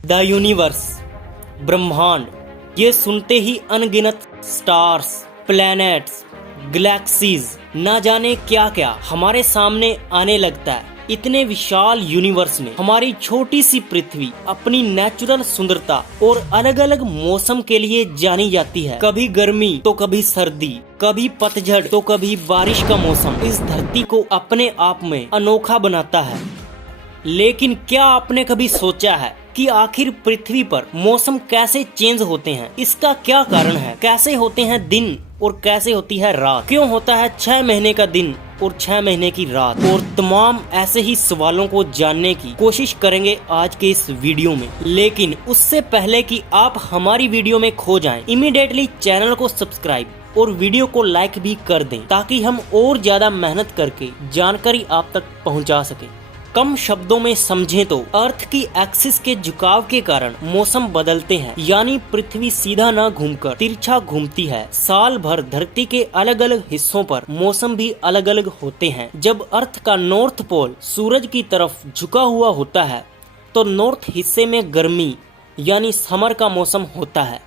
The universe, ब्रह्मांड, ये सुनते ही अनगिनत स्टार्स, प्लैनेट्स, गैलेक्सीज, ना जाने क्या क्या हमारे सामने आने लगता है। इतने विशाल यूनिवर्स में हमारी छोटी सी पृथ्वी अपनी नेचुरल सुंदरता और अलग अलग मौसम के लिए जानी जाती है। कभी गर्मी तो कभी सर्दी, कभी पतझड़ तो कभी बारिश का मौसम इस धरती को अपने आप में अनोखा बनाता है। लेकिन क्या आपने कभी सोचा है कि आखिर पृथ्वी पर मौसम कैसे चेंज होते हैं? इसका क्या कारण है? कैसे होते हैं दिन और कैसे होती है रात? क्यों होता है 6 महीने का दिन और 6 महीने की रात? और तमाम ऐसे ही सवालों को जानने की कोशिश करेंगे आज के इस वीडियो में। लेकिन उससे पहले कि आप हमारी वीडियो में खो जाएं, इमीडिएटली चैनल को सब्सक्राइब और वीडियो को लाइक भी कर दें, ताकि हम और ज्यादा मेहनत करके जानकारी आप तक पहुंचा सकें। कम शब्दों में समझें तो अर्थ की एक्सिस के झुकाव के कारण मौसम बदलते हैं, यानी पृथ्वी सीधा ना घूमकर तिरछा घूमती है। साल भर धरती के अलग अलग हिस्सों पर मौसम भी अलग अलग होते हैं। जब अर्थ का नॉर्थ पोल सूरज की तरफ झुका हुआ होता है तो नॉर्थ हिस्से में गर्मी यानी समर का मौसम होता है,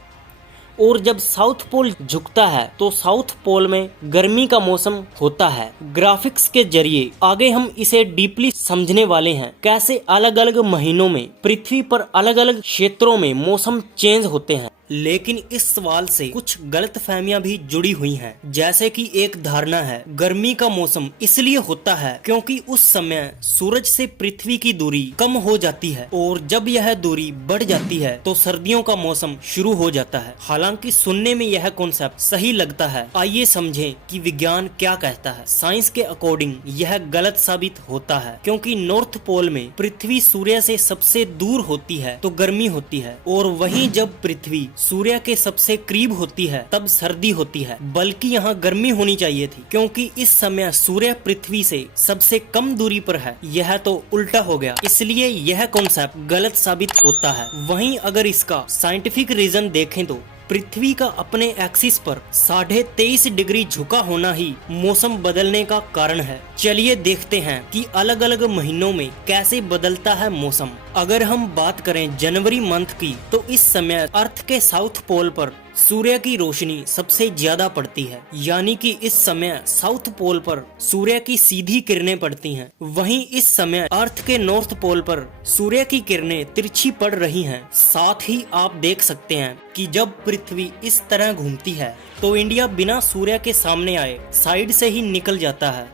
और जब साउथ पोल झुकता है तो साउथ पोल में गर्मी का मौसम होता है। ग्राफिक्स के जरिए आगे हम इसे डीपली समझने वाले हैं, कैसे अलग अलग महीनों में पृथ्वी पर अलग अलग क्षेत्रों में मौसम चेंज होते हैं। लेकिन इस सवाल से कुछ गलतफहमियां भी जुड़ी हुई हैं। जैसे कि एक धारणा है, गर्मी का मौसम इसलिए होता है क्योंकि उस समय सूरज से पृथ्वी की दूरी कम हो जाती है, और जब यह दूरी बढ़ जाती है तो सर्दियों का मौसम शुरू हो जाता है। हालांकि सुनने में यह कॉन्सेप्ट सही लगता है। आइए समझें कि विज्ञान क्या कहता है। साइंस के अकॉर्डिंग यह गलत साबित होता है, क्योंकि नॉर्थ पोल में पृथ्वी सूर्य से सबसे दूर होती है तो गर्मी होती है, और वहीं जब पृथ्वी सूर्य के सबसे करीब होती है तब सर्दी होती है। बल्कि यहाँ गर्मी होनी चाहिए थी, क्योंकि इस समय सूर्य पृथ्वी से सबसे कम दूरी पर है। यह तो उल्टा हो गया, इसलिए यह कॉन्सेप्ट गलत साबित होता है। वहीं अगर इसका साइंटिफिक रीजन देखें तो पृथ्वी का अपने एक्सिस पर 23.5 डिग्री झुका होना ही मौसम बदलने का कारण है। चलिए देखते हैं कि अलग अलग महीनों में कैसे बदलता है मौसम। अगर हम बात करें जनवरी मंथ की, तो इस समय अर्थ के साउथ पोल पर सूर्य की रोशनी सबसे ज्यादा पड़ती है, यानी कि इस समय साउथ पोल पर सूर्य की सीधी किरणें पड़ती हैं। वहीं इस समय अर्थ के नॉर्थ पोल पर सूर्य की किरणें तिरछी पड़ रही हैं। साथ ही आप देख सकते हैं कि जब पृथ्वी इस तरह घूमती है तो इंडिया बिना सूर्य के सामने आए साइड से ही निकल जाता है।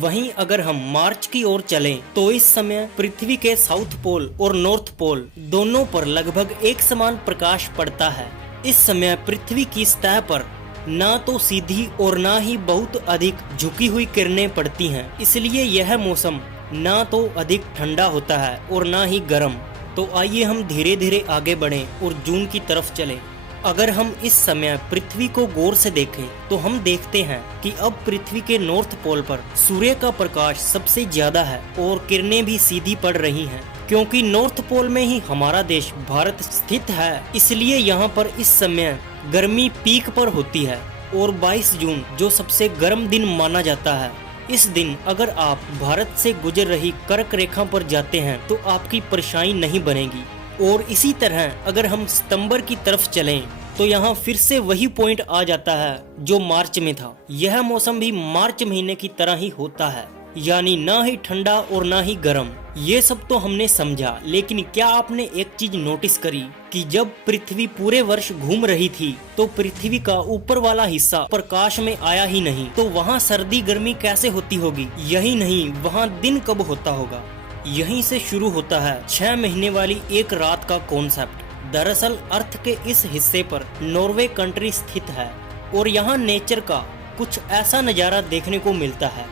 वहीं अगर हम मार्च की ओर चलें तो इस समय पृथ्वी के साउथ पोल और नॉर्थ पोल दोनों पर लगभग एक समान प्रकाश पड़ता है। इस समय पृथ्वी की सतह पर ना तो सीधी और ना ही बहुत अधिक झुकी हुई किरणें पड़ती हैं, इसलिए यह मौसम ना तो अधिक ठंडा होता है और ना ही गर्म। तो आइए हम धीरे धीरे आगे बढ़ें और जून की तरफ चलें। अगर हम इस समय पृथ्वी को गौर से देखें तो हम देखते हैं कि अब पृथ्वी के नॉर्थ पोल पर सूर्य का प्रकाश सबसे ज्यादा है और किरणें भी सीधी पड़ रही हैं। क्योंकि नॉर्थ पोल में ही हमारा देश भारत स्थित है, इसलिए यहाँ पर इस समय गर्मी पीक पर होती है। और 22 जून जो सबसे गर्म दिन माना जाता है, इस दिन अगर आप भारत से गुजर रही कर्क रेखा पर जाते हैं तो आपकी परेशानी नहीं बनेगी। और इसी तरह अगर हम सितंबर की तरफ चलें तो यहाँ फिर से वही पॉइंट आ जाता है जो मार्च में था। यह मौसम भी मार्च महीने की तरह ही होता है, यानी ना ही ठंडा और ना ही गर्म। ये सब तो हमने समझा, लेकिन क्या आपने एक चीज नोटिस करी कि जब पृथ्वी पूरे वर्ष घूम रही थी तो पृथ्वी का ऊपर वाला हिस्सा प्रकाश में आया ही नहीं, तो वहाँ सर्दी गर्मी कैसे होती होगी? यही नहीं, वहाँ दिन कब होता होगा? यहीं से शुरू होता है 6 महीने वाली एक रात का कॉन्सेप्ट। दरअसल अर्थ के इस हिस्से पर नॉर्वे कंट्री स्थित है, और यहाँ नेचर का कुछ ऐसा नजारा देखने को मिलता है।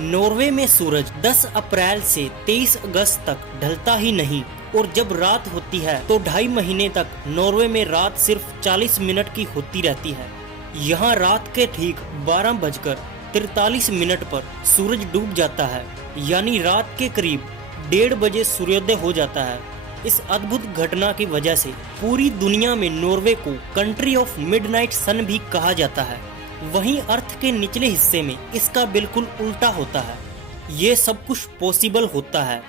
नॉर्वे में सूरज 10 अप्रैल से 23 अगस्त तक ढलता ही नहीं, और जब रात होती है तो 2.5 महीने तक नॉर्वे में रात सिर्फ 40 मिनट की होती रहती है। यहाँ रात के ठीक 12:43 पर सूरज डूब जाता है, यानी रात के करीब 1:30 बजे सूर्योदय हो जाता है। इस अद्भुत घटना की वजह से पूरी दुनिया में नॉर्वे को कंट्री ऑफ मिडनाइट सन भी कहा जाता है। वहीं अर्थ के निचले हिस्से में इसका बिल्कुल उल्टा होता है। ये सब कुछ पॉसिबल होता है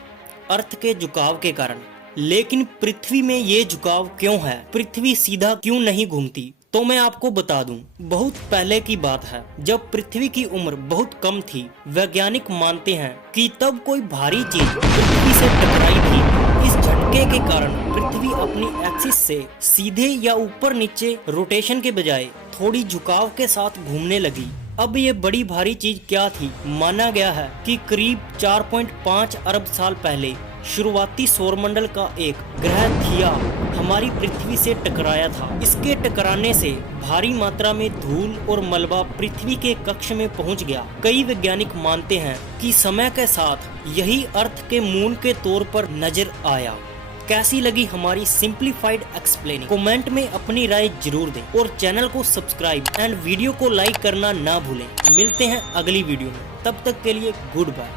अर्थ के झुकाव के कारण। लेकिन पृथ्वी में ये झुकाव क्यों है? पृथ्वी सीधा क्यों नहीं घूमती? तो मैं आपको बता दूं, बहुत पहले की बात है, जब पृथ्वी की उम्र बहुत कम थी। वैज्ञानिक मानते हैं कि तब कोई भारी चीज पृथ्वी से टकराई थी। इस झटके के कारण पृथ्वी अपनी एक्सिस से सीधे या ऊपर नीचे रोटेशन के बजाय थोड़ी झुकाव के साथ घूमने लगी। अब ये बड़ी भारी चीज क्या थी? माना गया है कि करीब 4.5 अरब साल पहले शुरुआती सौरमंडल का एक ग्रह थिया हमारी पृथ्वी से टकराया था। इसके टकराने से भारी मात्रा में धूल और मलबा पृथ्वी के कक्ष में पहुंच गया। कई वैज्ञानिक मानते हैं कि समय के साथ यही अर्थ के मून के तौर पर नजर आया। कैसी लगी हमारी सिंप्लीफाइड एक्सप्लेनिंग? कमेंट में अपनी राय जरूर दें और चैनल को सब्सक्राइब एंड वीडियो को लाइक करना ना भूलें। मिलते हैं अगली वीडियो में, तब तक के लिए गुड बाय।